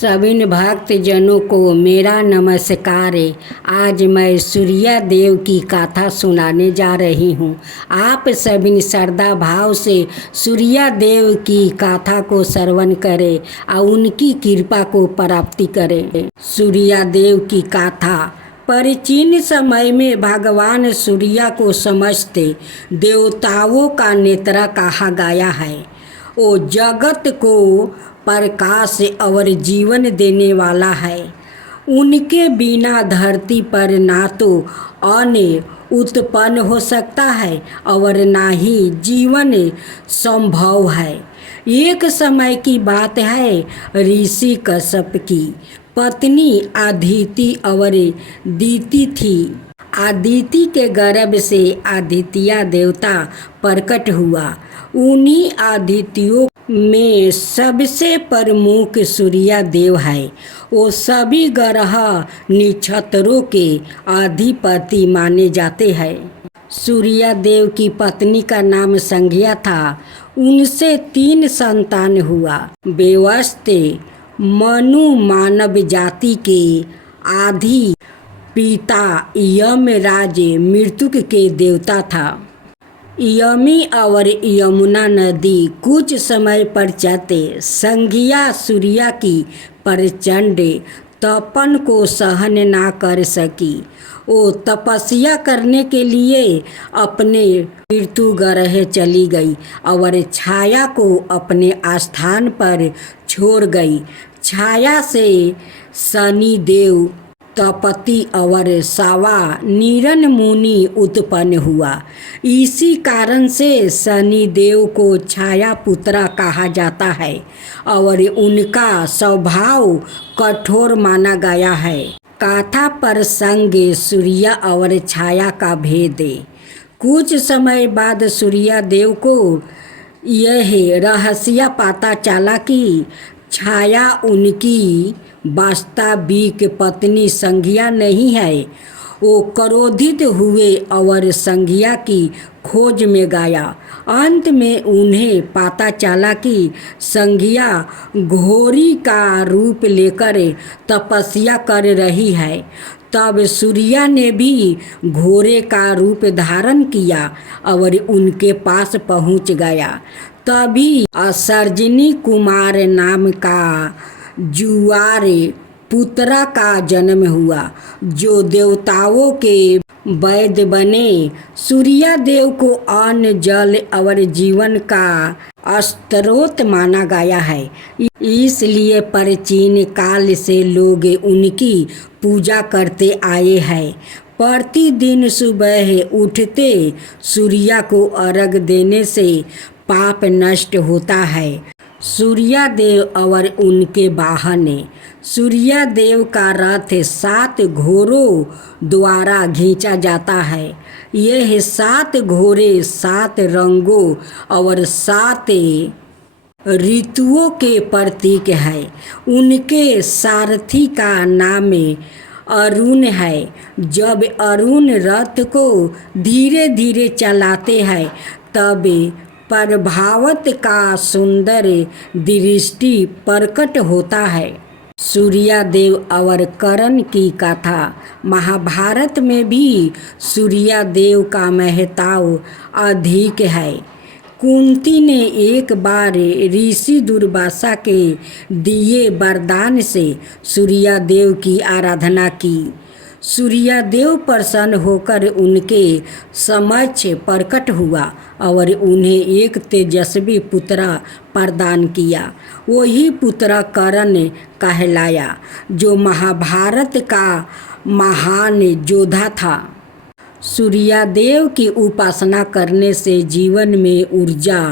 सभी भक्त जनों को मेरा नमस्कार। आज मैं सूर्या देव की कथा सुनाने जा रही हूँ। आप सभी श्रद्धा भाव से सूर्या देव की कथा को श्रवण करें और उनकी कृपा को प्राप्ति करें। सूर्या देव की कथा। प्राचीन समय में भगवान सूर्या को समस्त देवताओं का नेता कहा गया है। वो जगत को प्रकाश और जीवन देने वाला है। उनके बिना धरती पर ना तो अन्न उत्पन्न हो सकता है और ना ही जीवन संभव है। एक समय की बात है, ऋषि कश्यप की पत्नी अदिति और दीति थी। अदिति के गर्भ से आदित्य देवता प्रकट हुआ। उन्हीं आदित्यों में सबसे प्रमुख सूर्य देव है। वो सभी ग्रह नक्षत्रों के अधिपति माने जाते हैं। सूर्य देव की पत्नी का नाम संज्ञा था। उनसे 3 संतान हुआ। बेवस्ते मनु मानव जाति के आदि पिता यमराज मृत्यु के देवता था। यमी और यमुना नदी कुछ समय पश्चात संज्ञा सूर्य की प्रचंड तपन को सहन ना कर सकी। वो तपस्या करने के लिए अपने मृत्यु ग्रह चली गई और छाया को अपने स्थान पर छोड़ गई। छाया से शनि देव तपति और सावा नीरन मुनि उत्पन्न हुआ। इसी कारण से शनि देव को छाया पुत्र कहा जाता है और उनका स्वभाव कठोर माना गया है। कथा प्रसंग सूर्य और छाया का भेद। कुछ समय बाद सूर्य देव को यह रहस्य पता चला कि छाया उनकी वास्तविक पत्नी संज्ञा नहीं है। वो क्रोधित हुए और संज्ञा की खोज में गया। अंत में उन्हें पता चला कि संज्ञा घोड़ी का रूप लेकर तपस्या कर रही है। तब सूर्य ने भी घोड़े का रूप धारण किया और उनके पास पहुंच गया। तभी असर्जनी कुमार नाम का जुआर पुत्रा का जन्म हुआ, जो देवताओं के वैद्य बने। सूर्य देव को अन्न जल और जीवन का स्रोत माना गया है। इसलिए प्राचीन काल से लोग उनकी पूजा करते आए हैं। प्रतिदिन सुबह उठते सूर्य को अर्घ देने से पाप नष्ट होता है। सूर्य देव और उनके वाहन। सूर्य देव का रथ 7 घोड़ों द्वारा खींचा जाता है। यह 7 घोड़े 7 रंगों और 7 ऋतुओं के प्रतीक है। उनके सारथी का नाम अरुण है। जब अरुण रथ को धीरे धीरे चलाते हैं तब प्रभावत का सुंदर दृष्टि प्रकट होता है। सूर्य देव और कर्ण की कथा। महाभारत में भी सूर्य देव का महत्व अधिक है। कुंती ने एक बार ऋषि दुर्वासा के दिए वरदान से सूर्य देव की आराधना की। सूर्य देव प्रसन्न होकर उनके समक्ष प्रकट हुआ और उन्हें एक तेजस्वी पुत्र प्रदान किया। वही पुत्र कर्ण कहलाया, जो महाभारत का महान योद्धा था। सूर्य देव की उपासना करने से जीवन में ऊर्जा,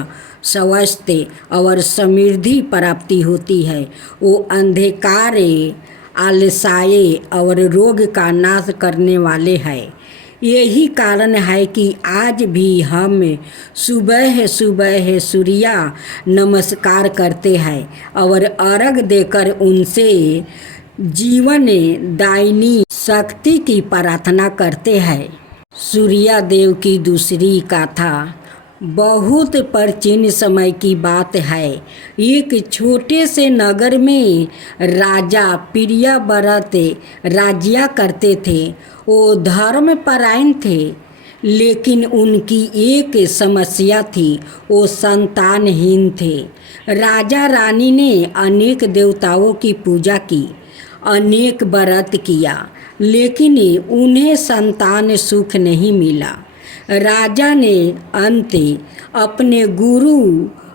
स्वास्थ्य और समृद्धि प्राप्ति होती है। वो अंधकार, आलसाए और रोग का नाश करने वाले हैं। यही कारण है कि आज भी हम सुबह सुबह सूर्य नमस्कार करते हैं और अर्घ देकर उनसे जीवन दायिनी शक्ति की प्रार्थना करते हैं। सूर्य देव की दूसरी कथा। बहुत प्राचीन समय की बात है। एक छोटे से नगर में राजा प्रियव्रत राज्य करते थे। वो धर्मपरायण थे, लेकिन उनकी एक समस्या थी, वो संतानहीन थे। राजा रानी ने अनेक देवताओं की पूजा की, अनेक व्रत किया, लेकिन उन्हें संतान सुख नहीं मिला। राजा ने अंत अपने गुरु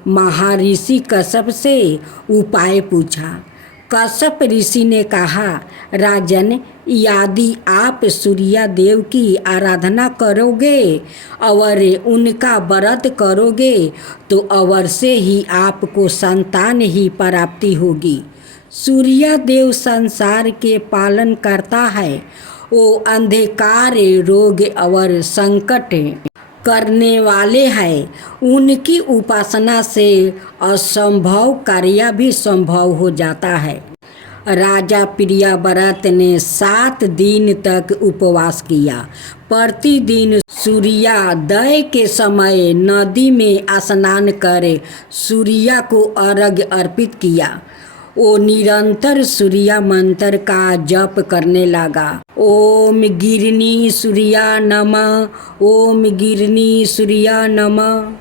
महर्षि कश्यप से उपाय पूछा। कश्यप ऋषि ने कहा, राजन, यदि आप सूर्य देव की आराधना करोगे और उनका व्रत करोगे तो अवश्य ही आपको संतान ही प्राप्ति होगी। सूर्य देव संसार के पालन करता है। वो अंधकार, रोग और संकट करने वाले हैं। उनकी उपासना से असंभव कार्य भी संभव हो जाता है। राजा प्रियव्रत ने 7 दिन तक उपवास किया। प्रतिदिन सूर्योदय के समय नदी में स्नान कर सूर्य को अर्घ्य अर्पित किया। वो निरंतर सूर्य मंत्र का जप करने लगा। ओम गिरनी सूर्या नमः, ओम गिरनी सूर्या नमः।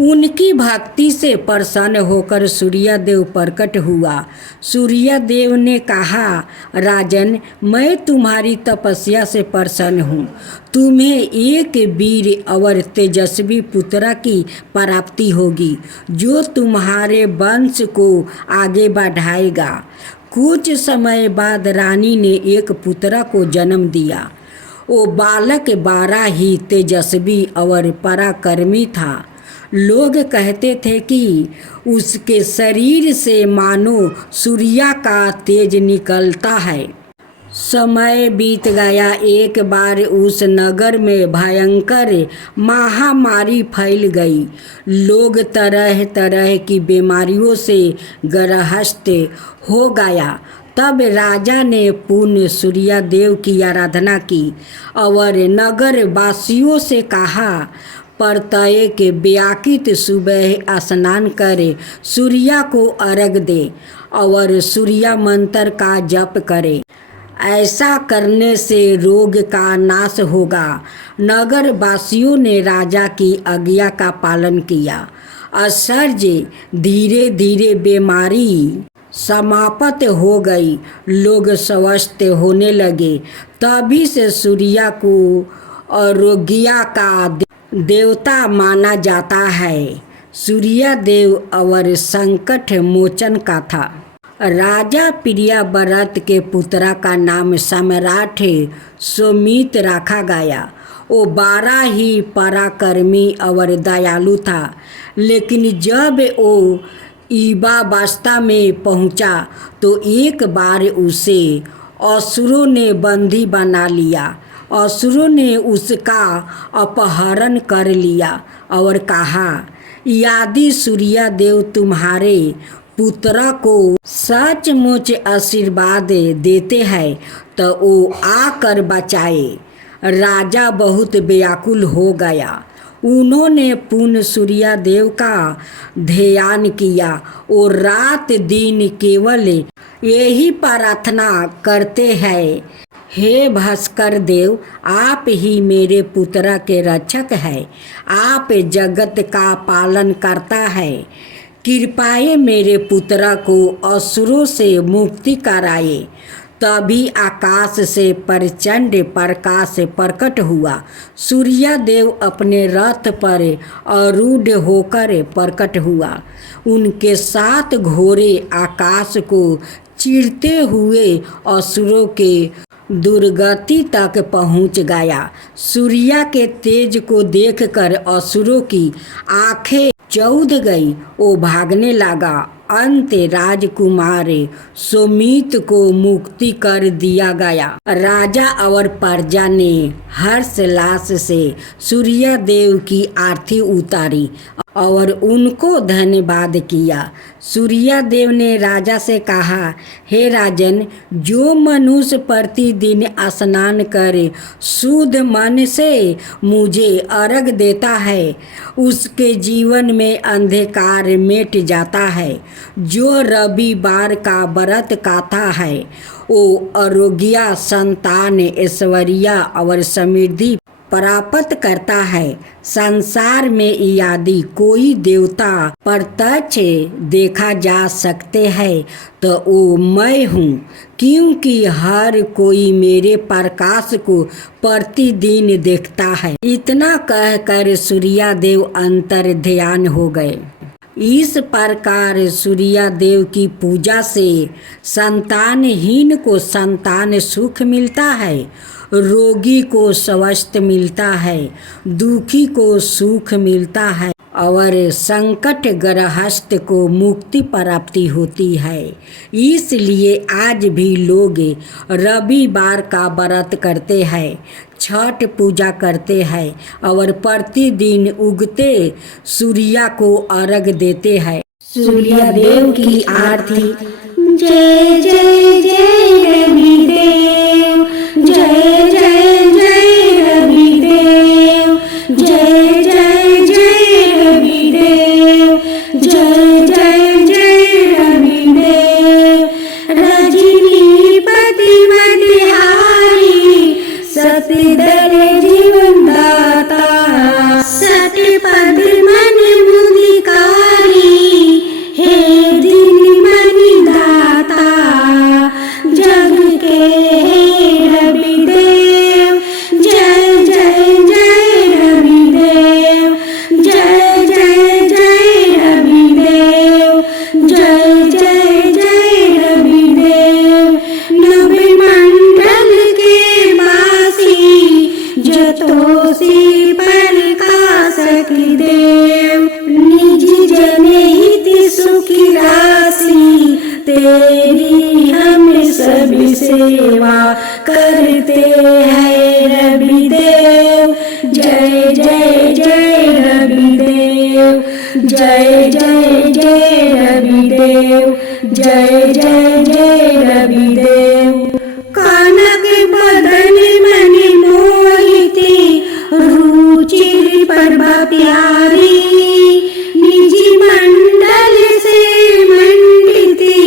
उनकी भक्ति से प्रसन्न होकर सूर्य देव प्रकट हुआ। सूर्य देव ने कहा, राजन, मैं तुम्हारी तपस्या से प्रसन्न हूँ। तुम्हें एक वीर और तेजस्वी पुत्र की प्राप्ति होगी, जो तुम्हारे वंश को आगे बढ़ाएगा। कुछ समय बाद रानी ने एक पुत्र को जन्म दिया। वो बालक बड़ा ही तेजस्वी और पराक्रमी था। लोग कहते थे कि उसके शरीर से मानो सूर्य का तेज निकलता है। समय बीत गया। एक बार उस नगर में भयंकर महामारी फैल गई। लोग तरह तरह की बीमारियों से ग्रस्त हो गया। तब राजा ने पुण्य सूर्य देव की आराधना की और नगर वासियों से कहा, प्रत्येक व्याकित सुबह स्नान करे, सूर्य को अर्घ दे और सूर्य मंत्र का जप करे। ऐसा करने से रोग का नाश होगा। नगर वासियों ने राजा की आज्ञा का पालन किया। आश्चर्य, धीरे धीरे बीमारी समाप्त हो गई। लोग स्वस्थ होने लगे। तभी से सूर्य को आरोग्य का देवता माना जाता है। सूर्य देव और संकट मोचन का था। राजा प्रियव्रत के पुत्र का नाम सम्राट सुमित रखा गया। वो बड़ा ही पराक्रमी और दयालु था, लेकिन जब वो युवावस्था में पहुंचा तो एक बार उसे असुरों ने बंदी बना लिया। असुरों ने उसका अपहरण कर लिया और कहा, यदि सूर्य देव तुम्हारे पुत्र को सचमुच आशीर्वाद देते हैं तो वो आकर बचाए। राजा बहुत व्याकुल हो गया। उन्होंने पुण्य सूर्य देव का ध्यान किया और रात दिन केवल यही प्रार्थना करते हैं, हे भास्कर देव, आप ही मेरे पुत्र के रक्षक हैं। आप जगत का पालन करता है। कृपया मेरे पुत्र को असुरों से मुक्ति कराए। तभी आकाश से प्रचंड प्रकाश प्रकट हुआ। सूर्य देव अपने रथ पर आरूढ़ होकर प्रकट हुआ। उनके 7 घोड़े आकाश को चीरते हुए असुरों के दुर्गति तक पहुंच गया। सूर्य के तेज को देखकर असुरों की आंखें चौंध गई। वो भागने लगा। अंत राजकुमार सुमित को मुक्ति कर दिया गया। राजा और प्रजा ने हर्षोल्लास से सूर्य देव की आरती उतारी और उनको धन्यवाद किया। सूर्यदेव ने राजा से कहा, हे राजन, जो मनुष्य प्रतिदिन स्नान करे शुद्ध मन से मुझे अर्घ देता है, उसके जीवन में अंधकार मिट जाता है। जो रविवार का व्रत करता है वो आरोग्य, संतान, ऐश्वर्य और समृद्धि प्राप्त करता है। संसार में यदि कोई देवता प्रत्यक्ष देखा जा सकते हैं तो वो मैं हूँ, क्योंकि हर कोई मेरे प्रकाश को प्रतिदिन देखता है। इतना कहकर सूर्यदेव अंतर ध्यान हो गए। इस प्रकार सूर्यदेव की पूजा से संतानहीन को संतान सुख मिलता है, रोगी को स्वास्थ्य मिलता है, दुखी को सुख मिलता है और संकट ग्रस्त को मुक्ति प्राप्ति होती है। इसलिए आज भी लोग रविवार का व्रत करते हैं, छठ पूजा करते हैं और प्रतिदिन उगते सूर्य को अर्घ देते हैं। सूर्यदेव की आरती। जय जय जय रविदेव, जय जय जय रविदेव, जय जय जय रविदेव, जय जय जय रविदेव। रजनीपति मतिहारी, सतदर जीवन दाता, सतपद मन मुदिकारी, हे दिन मणि दाता। जग के हे रविदेव, जय जय जय रविदेव, जय जय जय रविदेव, जय जय जय रविदेव। नभ मंडल के वासी, जतोषी प्रकाशक देव। निज जनहित सुखी राशि, तेरी हम सब सेवा करते हैं रविदेव। जय जय जय रविदेव, जय जय जय रविदेव, जय जय जय रविदेव। कनक बदन मन मोहिती, रुचिर प्रभा प्यारी, निज मंडल से मंडिती,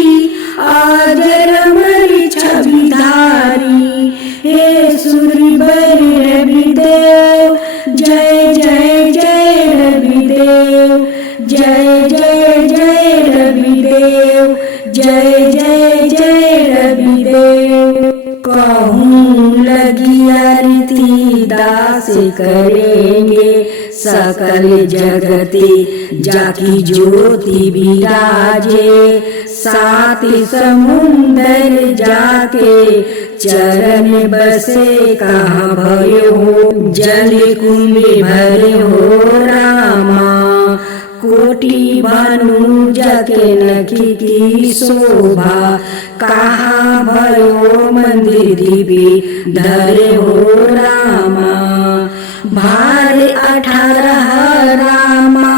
आदर अमर छवि धारी। हे सूर्यवर रविदेव, जय जय जय रविदेव, जय जय जय रविदेव, जय जय जय रविदेव। कहूँ लगी आरती दास करेंगे, सकल जगती जाकी ज्योति विराजे। सात समुंदर जाके चरण बसे, कहाँ भयो हो जल कुंभ भरे हो रामा। कोटि भानु जाके नखी की शोभा, कहाँ भयो मंदिर दिव्य धरे हो रामा। भार 18 रामा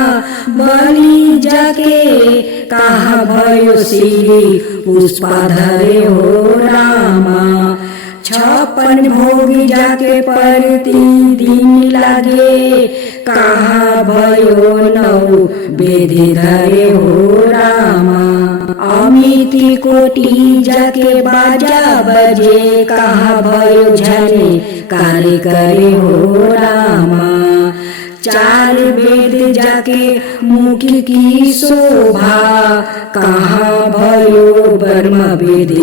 बलि जाके, कहाँ भयो श्री पुष्पा धरे हो रामा। 56 भोग जाके प्रतिदिन लागे, कहाँ भयो 9 वेद धरे हो रामा। अमिति कोटि जाके बाजा बजे, कहाँ भयो झने कार्य करे हो रामा। 4 वेद जाके मुख की शोभा, कहाँ भयो ब्रह्म वेद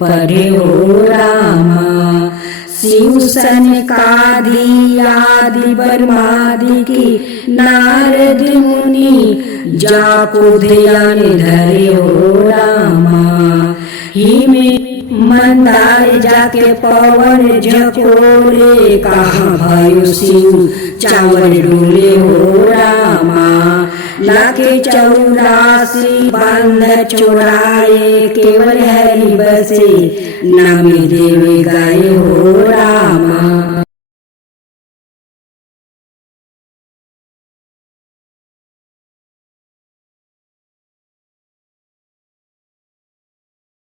पढ़े हो रामा। शिव सनकादि आदि ब्रह्मादि की नारद मुनि, जाको ध्यान धरे हो रामा। हिम मंदार जाके पवन झकोरे, कहाँ भयो शिव चावल डोले हो रामा। लाके 84 बांध चोराए, केवल हरि बसे नामी देव गाये हो